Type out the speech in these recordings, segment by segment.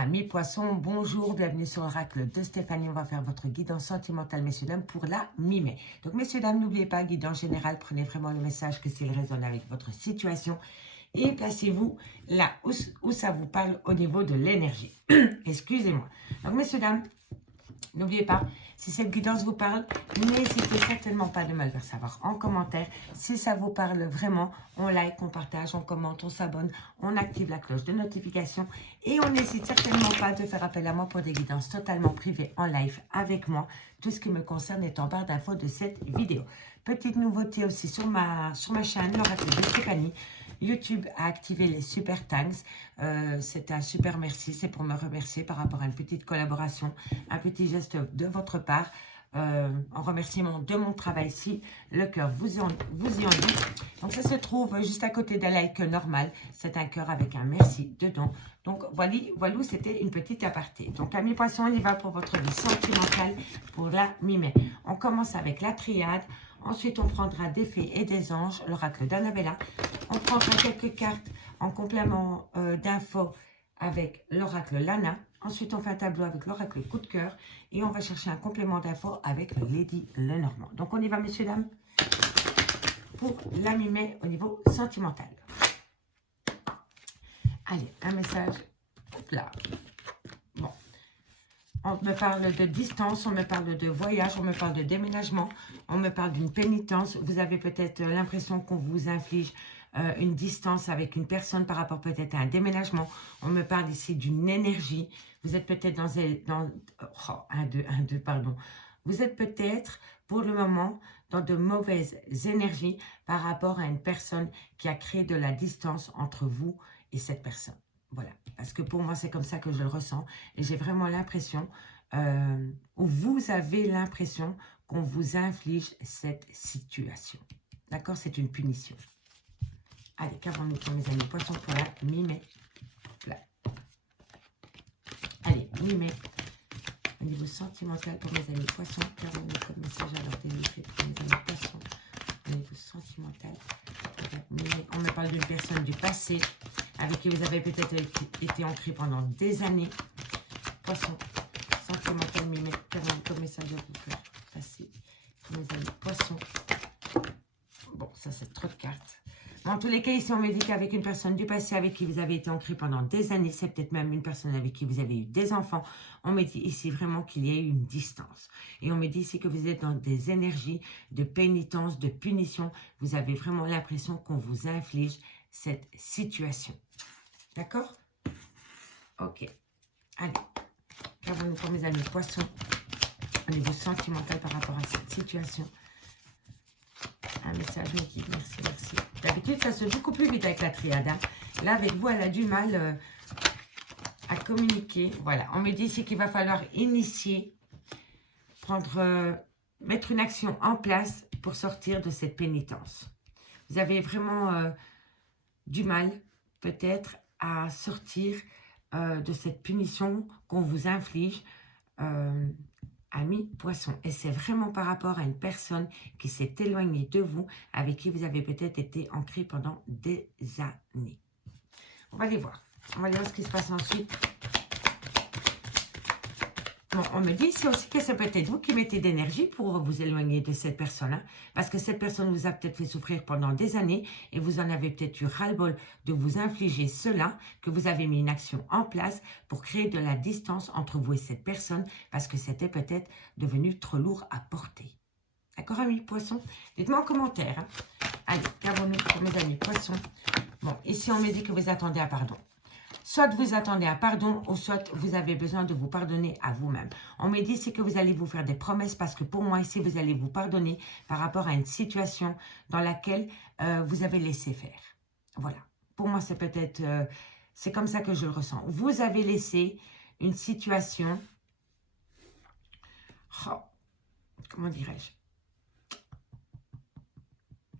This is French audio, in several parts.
Amis poissons, bonjour, bienvenue sur l'oracle de Stéphanie. On va faire votre guidance sentimentale, messieurs, dames, pour la mi-mai. Donc, messieurs, dames, n'oubliez pas, guidance générale, prenez vraiment le message que s'il résonne avec votre situation et placez-vous là où ça vous parle au niveau de l'énergie. Excusez-moi. Donc, messieurs, dames, n'oubliez pas, si cette guidance vous parle, n'hésitez certainement pas de me le faire savoir en commentaire. Si ça vous parle vraiment, on like, on partage, on commente, on s'abonne, on active la cloche de notification. Et on n'hésite certainement pas de faire appel à moi pour des guidances totalement privées en live avec moi. Tout ce qui me concerne est en barre d'infos de cette vidéo. Petite nouveauté aussi sur ma chaîne, l'oracle de Stéphanie. YouTube a activé les super thanks. C'est un super merci. C'est pour me remercier par rapport à une petite collaboration, un petit geste de votre part. En remerciement de mon travail, si le cœur vous y en dit. Donc ça se trouve juste à côté d'un like normal. C'est un cœur avec un merci dedans. Donc voilà, c'était une petite aparté. Donc amis poissons, on y va pour votre vie sentimentale pour la mi-mai. On commence avec la triade. Ensuite, on prendra des fées et des anges, l'oracle d'Annabella. On prendra quelques cartes en complément d'infos avec l'oracle Lana. Ensuite, on fait un tableau avec l'oracle coup de cœur. Et on va chercher un complément d'infos avec le Lady Lenormand. Donc, on y va, messieurs, dames, pour la mi-mai au niveau sentimental. Allez, un message. Hop là. Bon. On me parle de distance, on me parle de voyage, on me parle de déménagement, on me parle d'une pénitence. Vous avez peut-être l'impression qu'on vous inflige une distance avec une personne par rapport peut-être à un déménagement. On me parle ici d'une énergie. Vous êtes peut-être pardon. Vous êtes peut-être pour le moment dans de mauvaises énergies par rapport à une personne qui a créé de la distance entre vous et cette personne. Voilà, parce que pour moi, c'est comme ça que je le ressens. Et j'ai vraiment l'impression, ou vous avez l'impression qu'on vous inflige cette situation. D'accord? C'est une punition. Allez, qu'avons-nous pour mes amis poissons pour la mi-mai? Allez, mi-mai. Au niveau sentimental pour mes amis poissons, qu'avons-nous comme message à leur délivrer pour mes amis poissons? Au niveau sentimental, on me parle d'une personne du passé avec qui vous avez peut-être été ancré pendant des années. Poisson, sentimental, mi-mai, comme message à vous faire passer pour mes amis poissons. Bon, ça c'est trop de cartes. Dans tous les cas, ici, on me dit qu'avec une personne du passé avec qui vous avez été ancré pendant des années, c'est peut-être même une personne avec qui vous avez eu des enfants, on me dit ici vraiment qu'il y a eu une distance. Et on me dit ici que vous êtes dans des énergies de pénitence, de punition. Vous avez vraiment l'impression qu'on vous inflige cette situation. D'accord? Ok. Allez. Qu'avons-nous pour mes amis poissons au niveau sentimental par rapport à cette situation? Un message me dit merci, merci. D'habitude, ça se joue beaucoup plus vite avec la triade. Hein. Là, avec vous, elle a du mal à communiquer. Voilà, on me dit ici qu'il va falloir initier, mettre une action en place pour sortir de cette pénitence. Vous avez vraiment du mal, peut-être, à sortir de cette punition qu'on vous inflige. Amis poissons, et c'est vraiment par rapport à une personne qui s'est éloignée de vous, avec qui vous avez peut-être été ancré pendant des années. On va aller voir. On va aller voir ce qui se passe ensuite. Bon, on me dit ici aussi que c'est peut-être vous qui mettez d'énergie pour vous éloigner de cette personne, hein, parce que cette personne vous a peut-être fait souffrir pendant des années et vous en avez peut-être eu ras-le-bol de vous infliger cela, que vous avez mis une action en place pour créer de la distance entre vous et cette personne, parce que c'était peut-être devenu trop lourd à porter. D'accord, amis poissons? Dites-moi en commentaire. Hein. Allez, qu'avons-nous pour mes amis poissons? Bon, ici on me dit que vous attendez un pardon. Soit vous attendez un pardon, ou soit vous avez besoin de vous pardonner à vous-même. On me dit ici que vous allez vous faire des promesses, parce que pour moi ici, vous allez vous pardonner par rapport à une situation dans laquelle vous avez laissé faire. Voilà. Pour moi, c'est peut-être... c'est comme ça que je le ressens. Vous avez laissé une situation... Oh, comment dirais-je?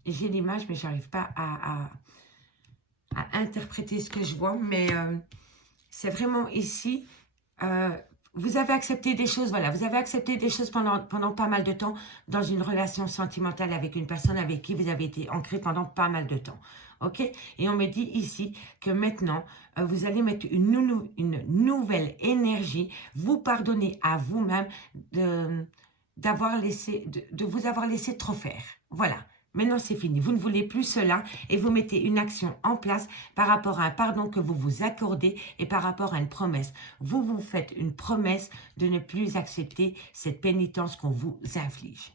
J'ai l'image, mais je n'arrive pas à interpréter ce que je vois, mais c'est vraiment ici vous avez accepté des choses, voilà, vous avez accepté des choses pendant pas mal de temps dans une relation sentimentale avec une personne avec qui vous avez été ancré pendant pas mal de temps. Ok? Et on me dit ici que maintenant, vous allez mettre une nouvelle énergie, vous pardonner à vous-même de vous avoir laissé trop faire. Voilà. Maintenant, c'est fini. Vous ne voulez plus cela et vous mettez une action en place par rapport à un pardon que vous vous accordez et par rapport à une promesse. Vous vous faites une promesse de ne plus accepter cette pénitence qu'on vous inflige.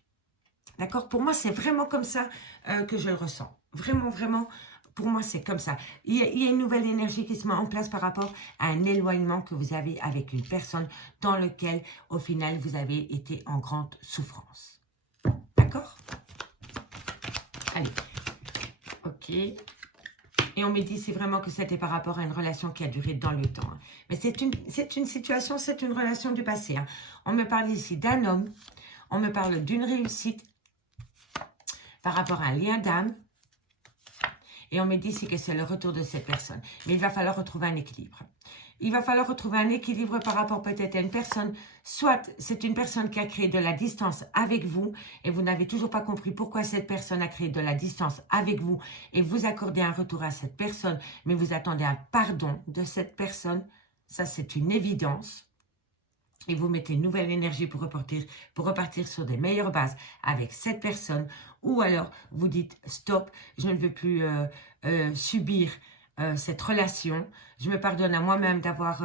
D'accord? Pour moi, c'est vraiment comme ça que je le ressens. Vraiment, vraiment, pour moi, c'est comme ça. Il y a une nouvelle énergie qui se met en place par rapport à un éloignement que vous avez avec une personne dans lequel, au final, vous avez été en grande souffrance. D'accord? Allez, ok. Et on me dit, c'est vraiment que c'était par rapport à une relation qui a duré dans le temps. Hein. Mais c'est une situation, c'est une relation du passé. Hein. On me parle ici d'un homme, on me parle d'une réussite par rapport à un lien d'âme. Et on me dit ici que c'est le retour de cette personne. Mais il va falloir retrouver un équilibre. Il va falloir retrouver un équilibre par rapport peut-être à une personne. Soit c'est une personne qui a créé de la distance avec vous et vous n'avez toujours pas compris pourquoi cette personne a créé de la distance avec vous et vous accordez un retour à cette personne, mais vous attendez un pardon de cette personne. Ça, c'est une évidence. Et vous mettez une nouvelle énergie pour repartir sur des meilleures bases avec cette personne. Ou alors, vous dites stop, je ne veux plus subir cette relation. Je me pardonne à moi-même d'avoir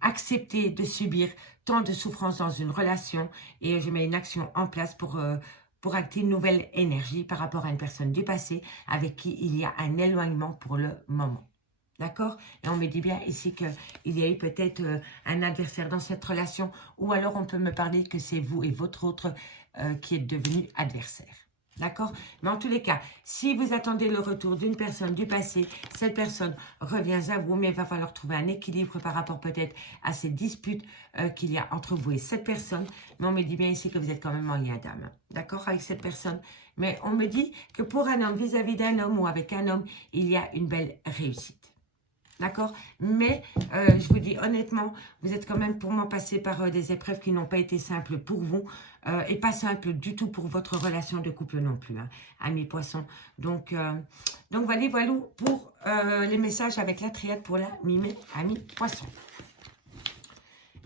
accepté de subir tant de souffrance dans une relation et je mets une action en place pour acter une nouvelle énergie par rapport à une personne du passé avec qui il y a un éloignement pour le moment. D'accord? Et on me dit bien ici qu'il y a eu peut-être un adversaire dans cette relation ou alors on peut me parler que c'est vous et votre autre qui êtes devenus adversaires. D'accord? Mais en tous les cas, si vous attendez le retour d'une personne du passé, cette personne revient à vous, mais il va falloir trouver un équilibre par rapport peut-être à ces disputes qu'il y a entre vous et cette personne. Mais on me dit bien ici que vous êtes quand même en lien d'âme. D'accord? Avec cette personne. Mais on me dit que pour un homme, vis-à-vis d'un homme ou avec un homme, il y a une belle réussite. D'accord? Mais je vous dis honnêtement, vous êtes quand même pour moi passé par des épreuves qui n'ont pas été simples pour vous et pas simples du tout pour votre relation de couple non plus, hein, amis poissons. Donc voilà pour les messages avec la triade pour la mi-mai, amis poissons.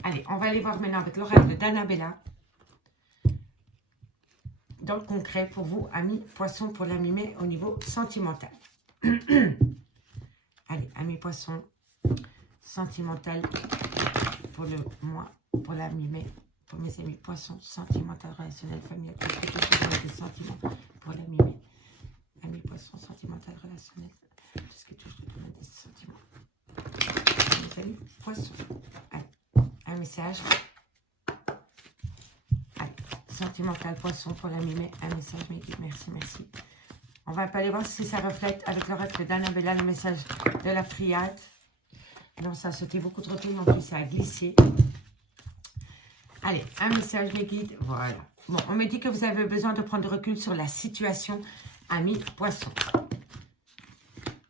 Allez, on va aller voir maintenant avec l'oracle d'Annabella. Dans le concret pour vous, amis poissons, pour la mi-mai au niveau sentimental. Allez, amis poissons, sentimental pour le mois, pour la mi-mai, pour mes amis poissons, sentimental, relationnel, familial, des sentiments pour la mi-mai. Amis poissons, sentimental, relationnel, tout ce qui touche des sentiments. Mes amis poissons, allez, un message. Allez, sentimental poisson pour la mi-mai, un message, mes guides, merci, merci. On va aller voir si ça reflète avec l'oracle d'Annabella le message de la triade. Non, ça a sauté beaucoup trop tôt, non plus ça a glissé. Allez, un message mes guides, voilà. Bon, on me dit que vous avez besoin de prendre du recul sur la situation, amis poissons.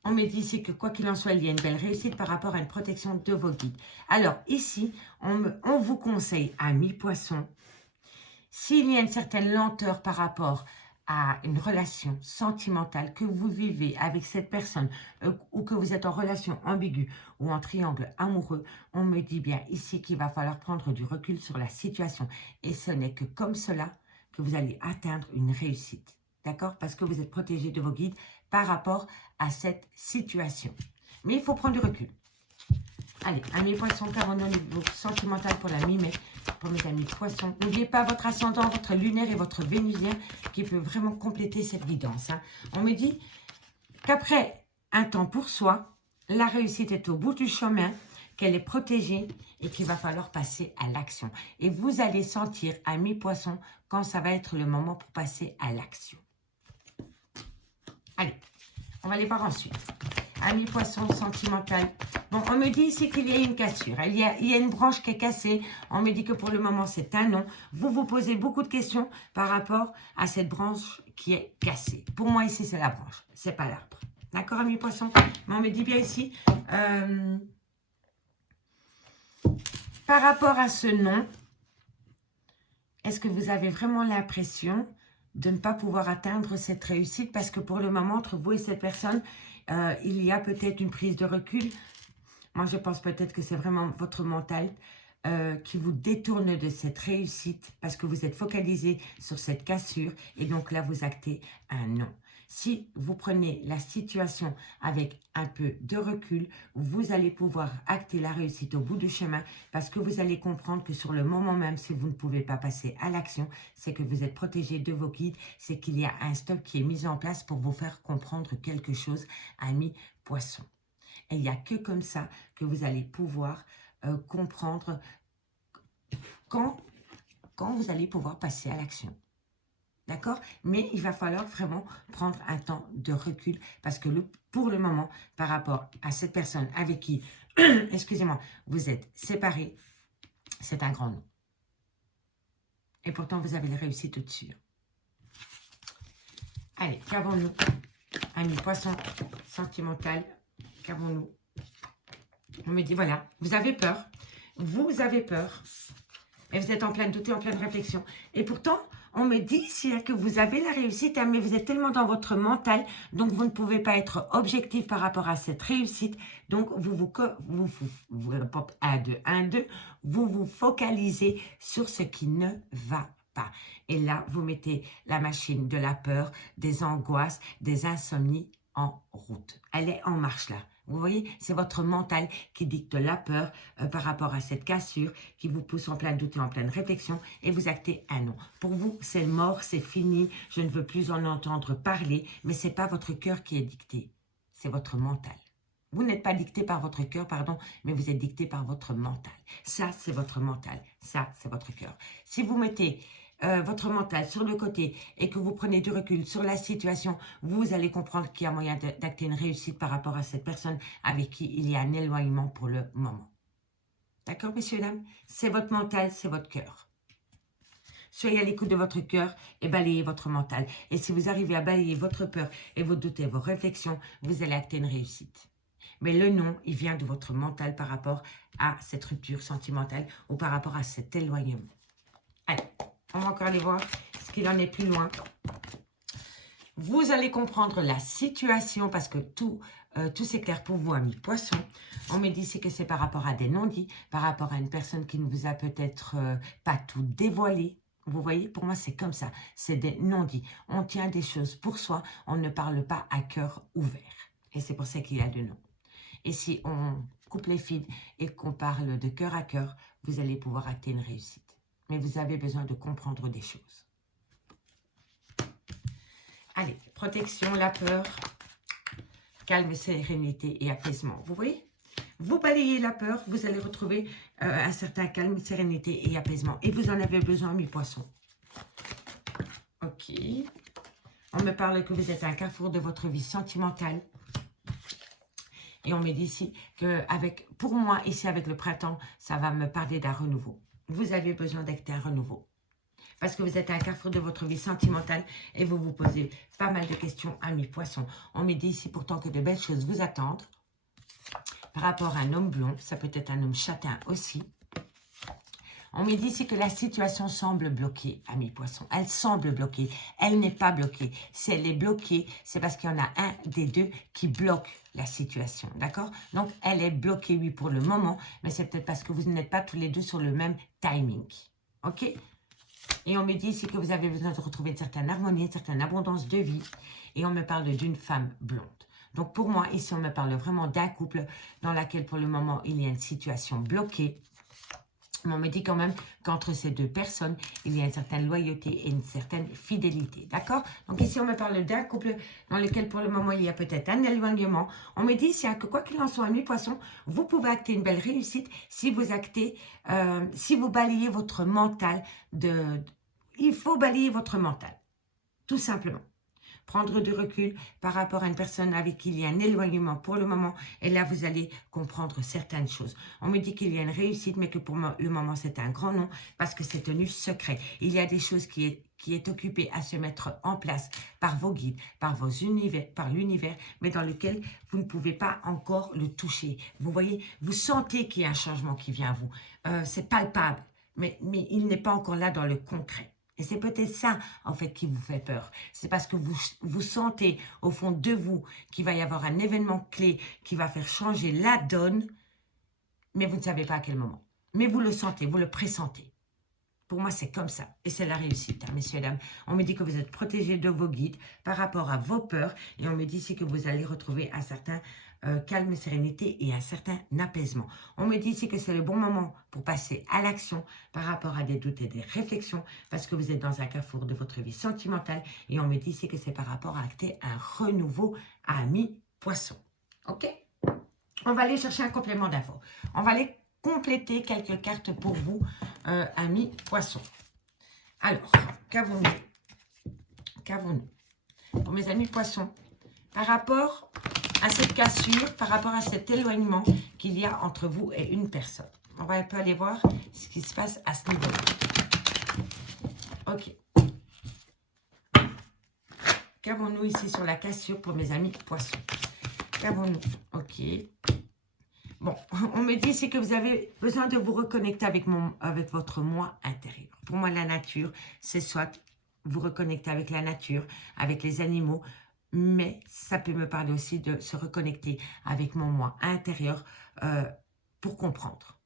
On me dit ici que quoi qu'il en soit, il y a une belle réussite par rapport à une protection de vos guides. Alors ici, on vous conseille, amis poissons, s'il y a une certaine lenteur par rapport à une relation sentimentale que vous vivez avec cette personne ou que vous êtes en relation ambiguë ou en triangle amoureux, on me dit bien ici qu'il va falloir prendre du recul sur la situation. Et ce n'est que comme cela que vous allez atteindre une réussite. D'accord? Parce que vous êtes protégé de vos guides par rapport à cette situation. Mais il faut prendre du recul. Allez, amis poissons, car on a niveau sentimental pour la mi-mai, pour mes amis poissons. N'oubliez pas votre ascendant, votre lunaire et votre vénusien qui peut vraiment compléter cette guidance. Hein. On me dit qu'après un temps pour soi, la réussite est au bout du chemin, qu'elle est protégée et qu'il va falloir passer à l'action. Et vous allez sentir, amis poissons, quand ça va être le moment pour passer à l'action. Allez, on va aller voir ensuite. Amis poissons, sentimental. Bon, on me dit ici qu'il y a une cassure. Il y a une branche qui est cassée. On me dit que pour le moment, c'est un non. Vous vous posez beaucoup de questions par rapport à cette branche qui est cassée. Pour moi, ici, c'est la branche. C'est pas l'arbre. D'accord, amis poissons? Mais on me dit bien ici... par rapport à ce non, est-ce que vous avez vraiment l'impression de ne pas pouvoir atteindre cette réussite? Parce que pour le moment, entre vous et cette personne, il y a peut-être une prise de recul. Moi, je pense peut-être que c'est vraiment votre mental qui vous détourne de cette réussite parce que vous êtes focalisé sur cette cassure et donc là, vous actez un non. Si vous prenez la situation avec un peu de recul, vous allez pouvoir acter la réussite au bout du chemin parce que vous allez comprendre que sur le moment même, si vous ne pouvez pas passer à l'action, c'est que vous êtes protégé de vos guides, c'est qu'il y a un stop qui est mis en place pour vous faire comprendre quelque chose, ami poisson. Et il n'y a que comme ça que vous allez pouvoir comprendre quand vous allez pouvoir passer à l'action. D'accord? Mais il va falloir vraiment prendre un temps de recul parce que pour le moment, par rapport à cette personne avec qui, excusez-moi, vous êtes séparés, c'est un grand non. Et pourtant, vous avez la réussite au-dessus. Allez, qu'avons-nous? Ami poisson sentimental, qu'avons-nous? On me dit, voilà, vous avez peur. Vous avez peur. Et vous êtes en plein doute et en pleine réflexion. Et pourtant, on me dit que vous avez la réussite, hein, mais vous êtes tellement dans votre mental, donc vous ne pouvez pas être objectif par rapport à cette réussite. Donc, vous vous focalisez sur ce qui ne va pas. Et là, vous mettez la machine de la peur, des angoisses, des insomnies en route. Elle est en marche là. Vous voyez, c'est votre mental qui dicte la peur par rapport à cette cassure, qui vous pousse en plein doute et en pleine réflexion, et vous actez un non. Pour vous, c'est mort, c'est fini, je ne veux plus en entendre parler, mais ce n'est pas votre cœur qui est dicté, c'est votre mental. Vous n'êtes pas dicté par votre cœur, pardon, mais vous êtes dicté par votre mental. Ça, c'est votre mental, ça, c'est votre cœur. Si vous mettez votre mental sur le côté et que vous prenez du recul sur la situation, vous allez comprendre qu'il y a moyen d'acter une réussite par rapport à cette personne avec qui il y a un éloignement pour le moment. D'accord, messieurs, dames? C'est votre mental, c'est votre cœur. Soyez à l'écoute de votre cœur et balayez votre mental. Et si vous arrivez à balayer votre peur et vos doutes et vos réflexions, vous allez acter une réussite. Mais le non, il vient de votre mental par rapport à cette rupture sentimentale ou par rapport à cet éloignement. Allez. On va encore aller voir ce qu'il en est plus loin. Vous allez comprendre la situation parce que tout s'éclaire pour vous, amis poissons. On me dit que c'est par rapport à des non-dits, par rapport à une personne qui ne vous a peut-être pas tout dévoilé. Vous voyez, pour moi, c'est comme ça. C'est des non-dits. On tient des choses pour soi. On ne parle pas à cœur ouvert. Et c'est pour ça qu'il y a de non. Et si on coupe les fils et qu'on parle de cœur à cœur, vous allez pouvoir acter une réussite. Mais vous avez besoin de comprendre des choses. Allez, protection, la peur, calme, sérénité et apaisement. Vous voyez? Vous balayez la peur, vous allez retrouver un certain calme, sérénité et apaisement. Et vous en avez besoin, mes poissons. Ok. On me parle que vous êtes à un carrefour de votre vie sentimentale. Et on me dit ici que, pour moi, ici avec le printemps, ça va me parler d'un renouveau. Vous avez besoin d'acter un renouveau. Parce que vous êtes à un carrefour de votre vie sentimentale et vous vous posez pas mal de questions, amis poissons. On me dit ici pourtant que de belles choses vous attendent. Par rapport à un homme blond, ça peut être un homme châtain aussi. On me dit ici que la situation semble bloquée, amis poissons. Elle semble bloquée. Elle n'est pas bloquée. Si elle est bloquée, c'est parce qu'il y en a un des deux qui bloque la situation, d'accord? Donc, elle est bloquée, oui, pour le moment, mais c'est peut-être parce que vous n'êtes pas tous les deux sur le même timing, ok? Et on me dit ici que vous avez besoin de retrouver une certaine harmonie, une certaine abondance de vie, et on me parle d'une femme blonde. Donc, pour moi, ici, on me parle vraiment d'un couple dans lequel, pour le moment, il y a une situation bloquée. Mais on me dit quand même qu'entre ces deux personnes, il y a une certaine loyauté et une certaine fidélité. D'accord? Donc ici, on me parle d'un couple dans lequel, pour le moment, il y a peut-être un éloignement. On me dit ici que quoi qu'il en soit, amis poissons, vous pouvez acter une belle réussite si vous actez, si vous balayez votre mental il faut balayer votre mental, tout simplement. prendre du recul par rapport à une personne avec qui il y a un éloignement pour le moment. Et là, vous allez comprendre certaines choses. On me dit qu'il y a une réussite, mais que pour le moment, c'est un grand non parce que c'est tenu secret. Il y a des choses qui est occupé à se mettre en place par vos guides, par vos univers, par l'univers, mais dans lequel vous ne pouvez pas encore le toucher. Vous voyez, vous sentez qu'il y a un changement qui vient à vous. C'est palpable, mais il n'est pas encore là dans le concret. Et c'est peut-être ça, en fait, qui vous fait peur. C'est parce que vous sentez au fond de vous qu'il va y avoir un événement clé qui va faire changer la donne, mais vous ne savez pas à quel moment. Mais vous le sentez, vous le pressentez. Pour moi, c'est comme ça. Et c'est la réussite, hein, messieurs, dames. On me dit que vous êtes protégés de vos guides par rapport à vos peurs. Et on me dit ici que vous allez retrouver un certain calme, sérénité et un certain apaisement. On me dit ici que c'est le bon moment pour passer à l'action par rapport à des doutes et des réflexions parce que vous êtes dans un carrefour de votre vie sentimentale. Et on me dit ici que c'est par rapport à acter un renouveau à mi-poisson. OK? On va aller chercher un complément d'infos. On va aller compléter quelques cartes pour vous, amis poissons. Alors, qu'avons-nous? Qu'avons-nous pour mes amis poissons? Par rapport à cette cassure, par rapport à cet éloignement qu'il y a entre vous et une personne. On va un peu aller voir ce qui se passe à ce niveau-là. Ok. Qu'avons-nous ici sur la cassure pour mes amis poissons? Qu'avons-nous? Ok. Bon, on me dit ici que vous avez besoin de vous reconnecter avec votre moi intérieur. Pour moi, la nature, c'est soit vous reconnecter avec la nature, avec les animaux, mais ça peut me parler aussi de se reconnecter avec mon moi intérieur pour comprendre.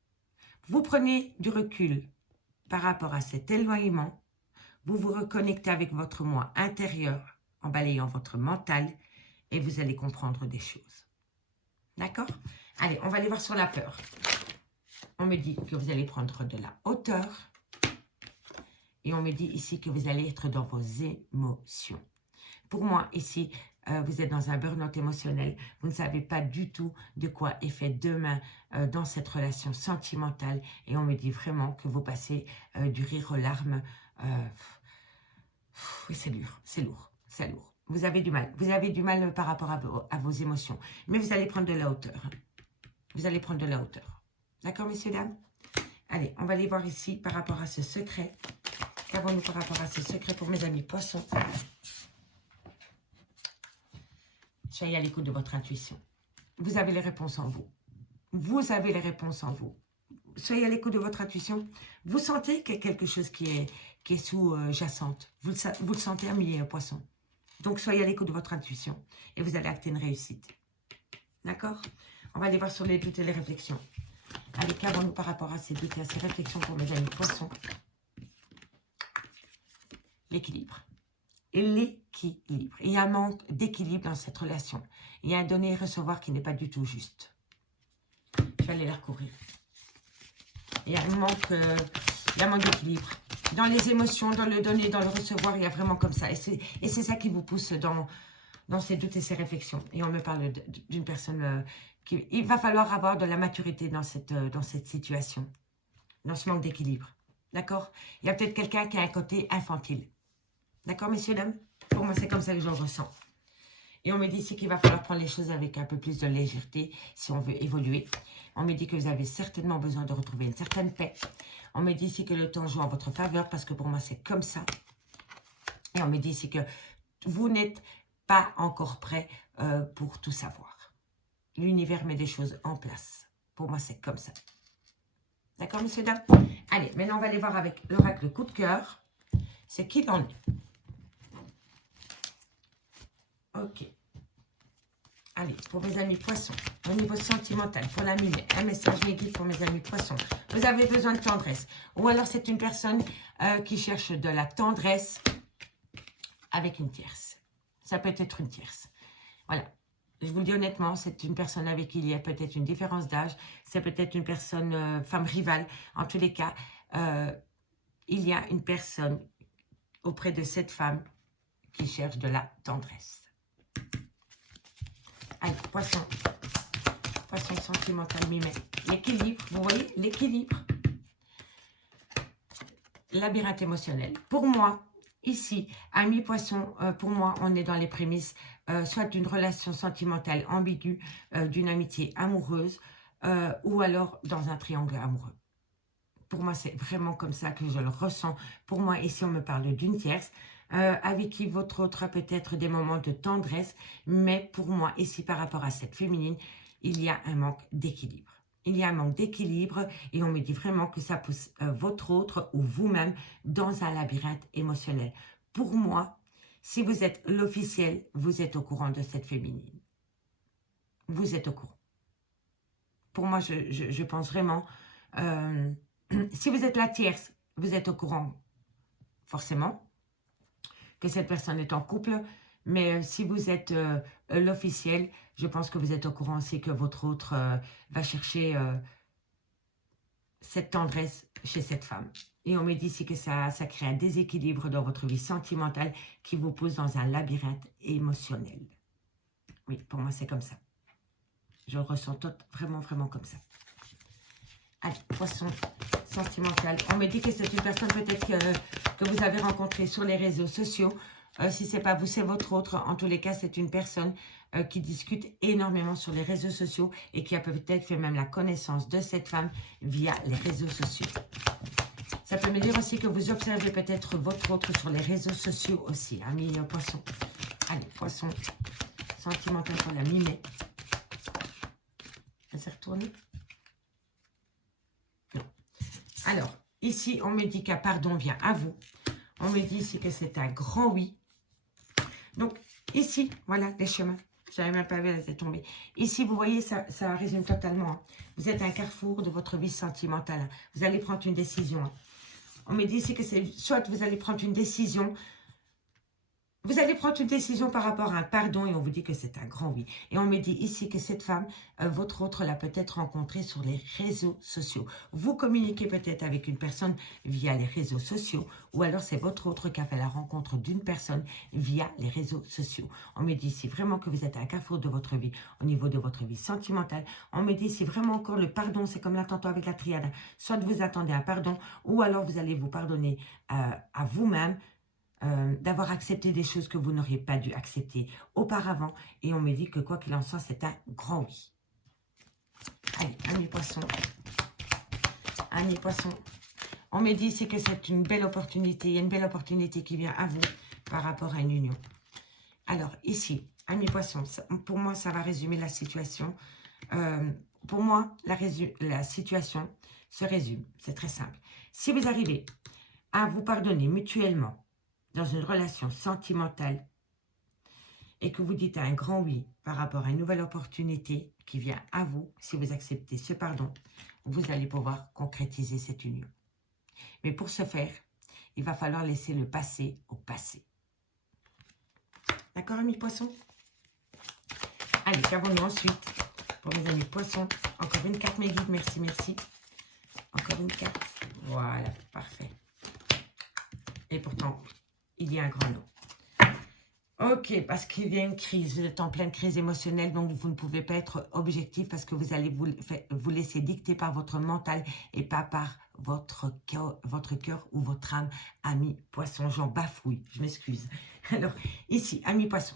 Vous prenez du recul par rapport à cet éloignement, vous vous reconnectez avec votre moi intérieur en balayant votre mental et vous allez comprendre des choses. D'accord? Allez, on va aller voir sur la peur. On me dit que vous allez prendre de la hauteur. Et on me dit ici que vous allez être dans vos émotions. Pour moi, ici, vous êtes dans un burn-out émotionnel. Vous ne savez pas du tout de quoi est fait demain dans cette relation sentimentale. Et on me dit vraiment que vous passez du rire aux larmes. C'est dur, c'est lourd, c'est lourd. Vous avez du mal. Vous avez du mal par rapport à vos émotions. Mais vous allez prendre de la hauteur. Vous allez prendre de la hauteur. D'accord, messieurs, dames? Allez, on va aller voir ici par rapport à ce secret. Qu'avons-nous par rapport à ce secret pour mes amis poissons? Soyez à l'écoute de votre intuition. Vous avez les réponses en vous. Vous avez les réponses en vous. Soyez à l'écoute de votre intuition. Vous sentez qu'il y a quelque chose qui est sous-jacente. Vous le sentez, amis poissons. Donc, soyez à l'écoute de votre intuition et vous allez acter une réussite. D'accord? On va aller voir sur les doutes et les réflexions. Allez, qu'avons-nous par rapport à ces doutes et à ces réflexions pour mes amis poissons? L'équilibre. Et l'équilibre. Il y a un manque d'équilibre dans cette relation. Il y a un donner et recevoir qui n'est pas du tout juste. Je vais aller la recouvrir. Il y a un manque d'équilibre. Dans les émotions, dans le donner, dans le recevoir, il y a vraiment comme ça. Et c'est ça qui vous pousse dans ces doutes et ces réflexions. Et on me parle d'une personne il va falloir avoir de la maturité dans cette situation, dans ce manque d'équilibre. D'accord? Il y a peut-être quelqu'un qui a un côté infantile. D'accord, messieurs, dames? Pour moi, c'est comme ça que je le ressens. Et on me dit ici qu'il va falloir prendre les choses avec un peu plus de légèreté si on veut évoluer. On me dit que vous avez certainement besoin de retrouver une certaine paix. On me dit ici que le temps joue en votre faveur parce que pour moi, c'est comme ça. Et on me dit ici que vous n'êtes pas encore prêt pour tout savoir. L'univers met des choses en place. Pour moi, c'est comme ça. D'accord, messieurs, dames? Allez, maintenant, on va aller voir avec l'oracle coup de cœur. C'est qui en est. Ok. Allez, pour mes amis poissons, au niveau sentimental, pour la mine, un message guide pour mes amis poissons. Vous avez besoin de tendresse. Ou alors, c'est une personne qui cherche de la tendresse avec une tierce. Ça peut être une tierce. Voilà. Je vous le dis honnêtement, c'est une personne avec qui il y a peut-être une différence d'âge. C'est peut-être une personne, femme rivale. En tous les cas, il y a une personne auprès de cette femme qui cherche de la tendresse. Allez, poisson sentimental, mimet. L'équilibre, vous voyez, l'équilibre. Labyrinthe émotionnel. Pour moi, ici, amis poissons, pour moi, on est dans les prémices, soit d'une relation sentimentale ambiguë, d'une amitié amoureuse, ou alors dans un triangle amoureux. Pour moi, c'est vraiment comme ça que je le ressens. Pour moi, ici, on me parle d'une tierce, avec qui votre autre a peut-être des moments de tendresse, mais pour moi, ici, par rapport à cette féminine, il y a un manque d'équilibre. Il y a un manque d'équilibre et on me dit vraiment que ça pousse votre autre ou vous-même dans un labyrinthe émotionnel. Pour moi, si vous êtes l'officiel, vous êtes au courant de cette féminine. Vous êtes au courant. Pour moi, je pense vraiment... si vous êtes la tierce, vous êtes au courant, forcément, que cette personne est en couple. Mais si vous êtes l'officiel, je pense que vous êtes au courant aussi que votre autre va chercher cette tendresse chez cette femme. Et on me dit ici que ça crée un déséquilibre dans votre vie sentimentale qui vous pousse dans un labyrinthe émotionnel. Oui, pour moi, c'est comme ça. Je le ressens vraiment, vraiment comme ça. Allez, poisson sentimental. On me dit que c'est une personne peut-être que vous avez rencontrée sur les réseaux sociaux. Si ce n'est pas vous, c'est votre autre. En tous les cas, c'est une personne qui discute énormément sur les réseaux sociaux et qui a peut-être fait même la connaissance de cette femme via les réseaux sociaux. Ça peut me dire aussi que vous observez peut-être votre autre sur les réseaux sociaux aussi, amis poissons. Allez, poisson sentimental pour la mi-mai. Elle s'est retournée? Non. Alors, ici, on me dit qu'un pardon vient à vous. On me dit ici que c'est un grand oui. Donc, ici, voilà les chemins. Je n'avais même pas vu, elle était tombée. Ici, vous voyez, ça résume totalement. Hein. Vous êtes un carrefour de votre vie sentimentale. Hein. Vous allez prendre une décision. Hein. On me dit ici que c'est soit vous allez prendre une décision. Vous allez prendre une décision par rapport à un pardon et on vous dit que c'est un grand oui. Et on me dit ici que cette femme, votre autre l'a peut-être rencontrée sur les réseaux sociaux. Vous communiquez peut-être avec une personne via les réseaux sociaux ou alors c'est votre autre qui a fait la rencontre d'une personne via les réseaux sociaux. On me dit ici vraiment que vous êtes à un carrefour de votre vie au niveau de votre vie sentimentale. On me dit ici vraiment encore le pardon, c'est comme là tantôt avec la triade. Soit vous attendez un pardon ou alors vous allez vous pardonner à vous-même. D'avoir accepté des choses que vous n'auriez pas dû accepter auparavant. Et on me dit que quoi qu'il en soit, c'est un grand oui. Allez, amis poissons. Amis poissons. On me dit ici que c'est une belle opportunité. Il y a une belle opportunité qui vient à vous par rapport à une union. Alors, ici, amis poissons, pour moi, ça va résumer la situation. Pour moi, la situation se résume. C'est très simple. Si vous arrivez à vous pardonner mutuellement, dans une relation sentimentale et que vous dites un grand oui par rapport à une nouvelle opportunité qui vient à vous, si vous acceptez ce pardon, vous allez pouvoir concrétiser cette union. Mais pour ce faire, il va falloir laisser le passé au passé. D'accord, amis poissons? Allez, qu'avons-nous ensuite pour mes amis poissons? Encore une carte, mes guides, merci, merci. Encore une carte. Voilà, parfait. Et pourtant... il y a un grand non. Ok, parce qu'il y a une crise. Vous êtes en pleine crise émotionnelle, donc vous ne pouvez pas être objectif parce que vous allez vous laisser dicter par votre mental et pas par votre cœur ou votre âme. Ami poisson, j'en bafouille, je m'excuse. Alors, ici, ami poisson.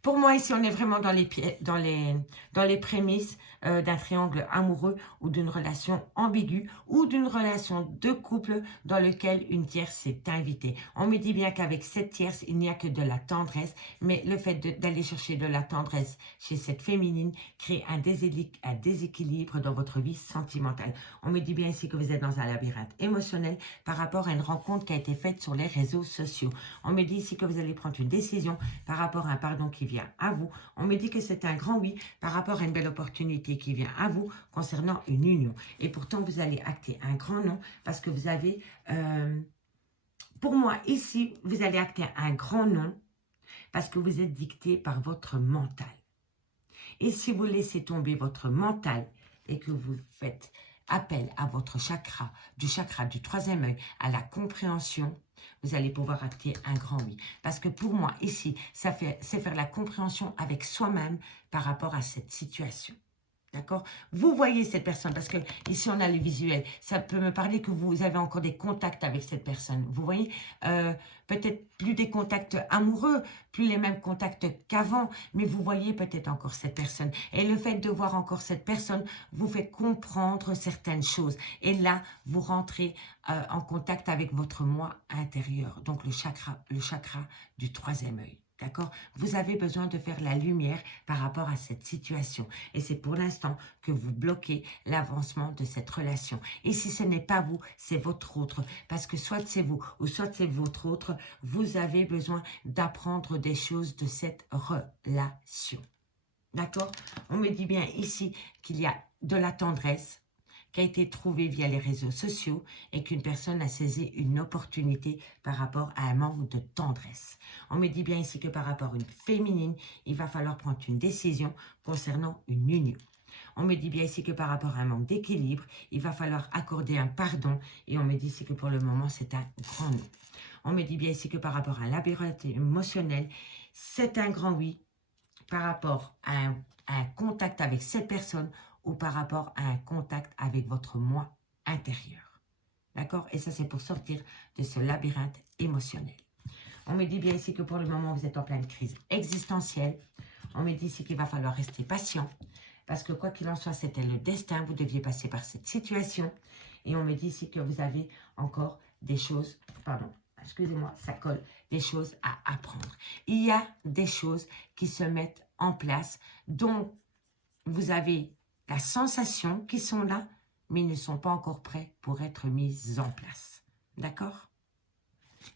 Pour moi, ici, on est vraiment dans les prémices d'un triangle amoureux ou d'une relation ambiguë ou d'une relation de couple dans lequel une tierce s'est invitée. On me dit bien qu'avec cette tierce, il n'y a que de la tendresse, mais le fait d'aller chercher de la tendresse chez cette féminine crée un déséquilibre dans votre vie sentimentale. On me dit bien ici que vous êtes dans un labyrinthe émotionnel par rapport à une rencontre qui a été faite sur les réseaux sociaux. On me dit ici que vous allez prendre une décision par rapport à un pardon qui vient à vous. On me dit que c'est un grand oui par rapport à une belle opportunité qui vient à vous concernant une union. Et pourtant, vous allez acter un grand non parce que vous avez... pour moi, ici, vous allez acter un grand non parce que vous êtes dicté par votre mental. Et si vous laissez tomber votre mental et que vous faites appel à votre chakra du troisième œil, à la compréhension, vous allez pouvoir acter un grand oui. Parce que pour moi, ici, c'est faire la compréhension avec soi-même par rapport à cette situation. D'accord? Vous voyez cette personne, parce que ici on a le visuel. Ça peut me parler que vous avez encore des contacts avec cette personne. Vous voyez? Peut-être plus des contacts amoureux, plus les mêmes contacts qu'avant, mais vous voyez peut-être encore cette personne. Et le fait de voir encore cette personne vous fait comprendre certaines choses. Et là, vous rentrez en contact avec votre moi intérieur, donc le chakra du troisième œil. D'accord? Vous avez besoin de faire la lumière par rapport à cette situation. Et c'est pour l'instant que vous bloquez l'avancement de cette relation. Et si ce n'est pas vous, c'est votre autre. Parce que soit c'est vous ou soit c'est votre autre, vous avez besoin d'apprendre des choses de cette relation. D'accord? On me dit bien ici qu'il y a de la tendresse qui a été trouvée via les réseaux sociaux et qu'une personne a saisi une opportunité par rapport à un manque de tendresse. On me dit bien ici que par rapport à une féminine, il va falloir prendre une décision concernant une union. On me dit bien ici que par rapport à un manque d'équilibre, il va falloir accorder un pardon et on me dit ici que pour le moment, c'est un grand non. On me dit bien ici que par rapport à un labyrinthe émotionnel, c'est un grand oui par rapport à un contact avec cette personne ou par rapport à un contact avec votre moi intérieur. D'accord? Et ça, c'est pour sortir de ce labyrinthe émotionnel. On me dit bien ici que pour le moment, vous êtes en pleine crise existentielle. On me dit ici qu'il va falloir rester patient. Parce que quoi qu'il en soit, c'était le destin. Vous deviez passer par cette situation. Et on me dit ici que vous avez encore des choses... Pardon, excusez-moi, ça colle. Des choses à apprendre. Il y a des choses qui se mettent en place dont vous avez la sensation qu'ils sont là, mais ils ne sont pas encore prêts pour être mis en place. D'accord?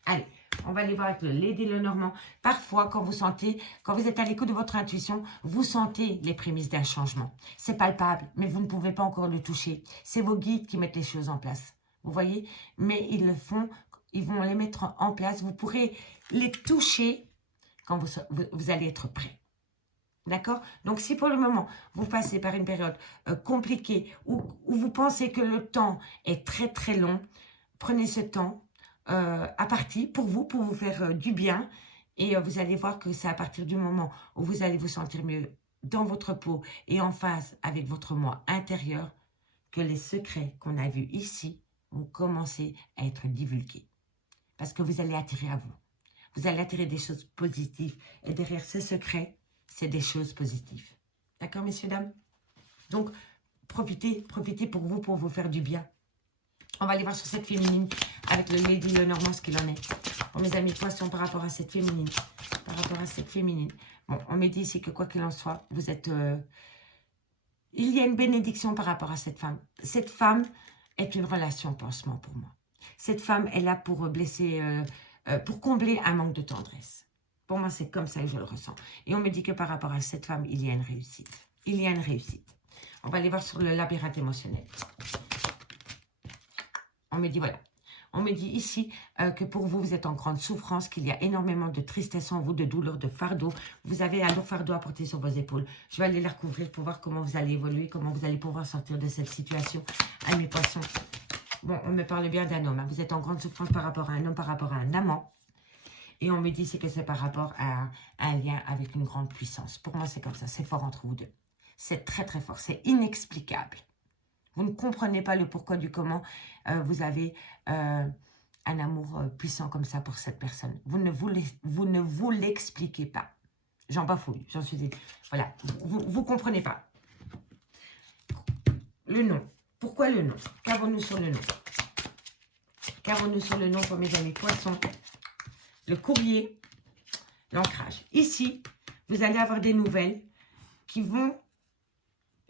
Allez, on va aller voir avec le Lady Lenormand. Parfois, quand vous êtes à l'écoute de votre intuition, vous sentez les prémices d'un changement. C'est palpable, mais vous ne pouvez pas encore le toucher. C'est vos guides qui mettent les choses en place. Vous voyez? Mais ils le font, ils vont les mettre en place. Vous pourrez les toucher quand vous allez être prêt. D'accord? Donc, si pour le moment, vous passez par une période compliquée où vous pensez que le temps est très, très long, prenez ce temps à partir pour vous faire du bien. Et vous allez voir que c'est à partir du moment où vous allez vous sentir mieux dans votre peau et en phase avec votre moi intérieur que les secrets qu'on a vus ici vont commencer à être divulgués. Parce que vous allez attirer à vous. Vous allez attirer des choses positives. Et derrière ces secrets, c'est des choses positives. D'accord, messieurs, dames? Donc, profitez pour vous faire du bien. On va aller voir sur cette féminine avec le Lady Lenormand ce qu'il en est. Pour mes amis poissons, par rapport à cette féminine. Par rapport à cette féminine. Bon, on me dit ici que quoi qu'il en soit, vous êtes... il y a une bénédiction par rapport à cette femme. Cette femme est une relation pansement pour moi. Cette femme est là pour blesser... pour combler un manque de tendresse. Pour moi, c'est comme ça que je le ressens. Et on me dit que par rapport à cette femme, il y a une réussite. Il y a une réussite. On va aller voir sur le labyrinthe émotionnel. On me dit, voilà. On me dit ici que pour vous, vous êtes en grande souffrance, qu'il y a énormément de tristesse en vous, de douleur, de fardeau. Vous avez un lourd fardeau à porter sur vos épaules. Je vais aller la recouvrir pour voir comment vous allez évoluer, comment vous allez pouvoir sortir de cette situation. À mes poissons. Bon, on me parle bien d'un homme. Hein. Vous êtes en grande souffrance par rapport à un homme, par rapport à un amant. Et on me dit que c'est par rapport à un lien avec une grande puissance. Pour moi, c'est comme ça. C'est fort entre vous deux. C'est très, très fort. C'est inexplicable. Vous ne comprenez pas le pourquoi du comment vous avez un amour puissant comme ça pour cette personne. Vous ne vous l'expliquez pas. J'en bafouille. J'en suis dit. Voilà. Vous ne comprenez pas. Le nom. Pourquoi le nom? Qu'avons-nous sur le nom? Qu'avons-nous sur le nom pour mes amis poissons? Le courrier, l'ancrage. Ici, vous allez avoir des nouvelles qui vont,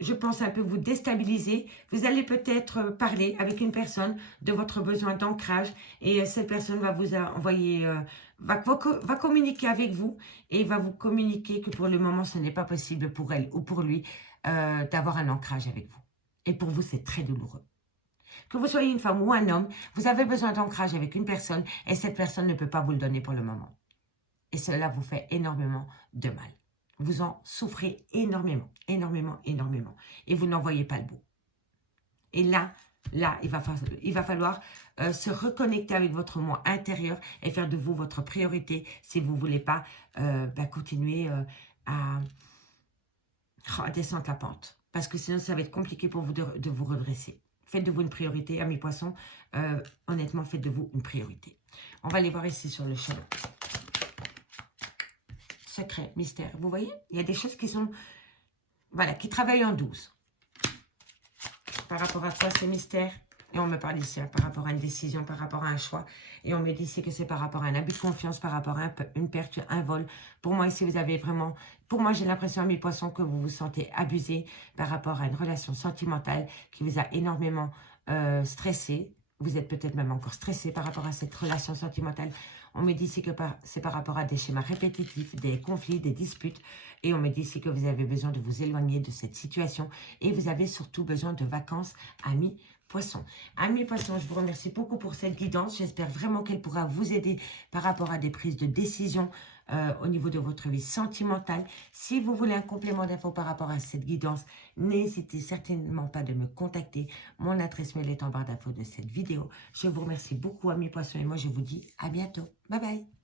je pense, un peu vous déstabiliser. Vous allez peut-être parler avec une personne de votre besoin d'ancrage et cette personne va vous envoyer, va communiquer avec vous et va vous communiquer que pour le moment, ce n'est pas possible pour elle ou pour lui d'avoir un ancrage avec vous. Et pour vous, c'est très douloureux. Que vous soyez une femme ou un homme, vous avez besoin d'ancrage avec une personne et cette personne ne peut pas vous le donner pour le moment. Et cela vous fait énormément de mal. Vous en souffrez énormément, énormément, énormément. Et vous n'en voyez pas le bout. Et là, il va falloir se reconnecter avec votre moi intérieur et faire de vous votre priorité si vous ne voulez pas continuer à descendre la pente. parce que sinon, ça va être compliqué pour vous de vous redresser. Faites de vous une priorité, amis poissons. Honnêtement, faites de vous une priorité. On va aller voir ici sur le chemin. Secret, mystère. Vous voyez, il y a des choses qui sont... Voilà, qui travaillent en douce. Par rapport à quoi, ces mystères? Et on me parle ici, par rapport à une décision, par rapport à un choix. Et on me dit ici que c'est par rapport à un abus de confiance, par rapport à une perte, un vol. Pour moi, ici, vous avez vraiment... Pour moi, j'ai l'impression, mes poissons, que vous vous sentez abusé par rapport à une relation sentimentale qui vous a énormément stressé. Vous êtes peut-être même encore stressé par rapport à cette relation sentimentale. On me dit ici que c'est par rapport à des schémas répétitifs, des conflits, des disputes. Et on me dit ici que vous avez besoin de vous éloigner de cette situation. Et vous avez surtout besoin de vacances, amis Poissons. Amis Poissons, je vous remercie beaucoup pour cette guidance. J'espère vraiment qu'elle pourra vous aider par rapport à des prises de décision au niveau de votre vie sentimentale. Si vous voulez un complément d'infos par rapport à cette guidance, n'hésitez certainement pas de me contacter. Mon adresse mail est en barre d'infos de cette vidéo. Je vous remercie beaucoup, amis Poissons, et moi je vous dis à bientôt. Bye bye.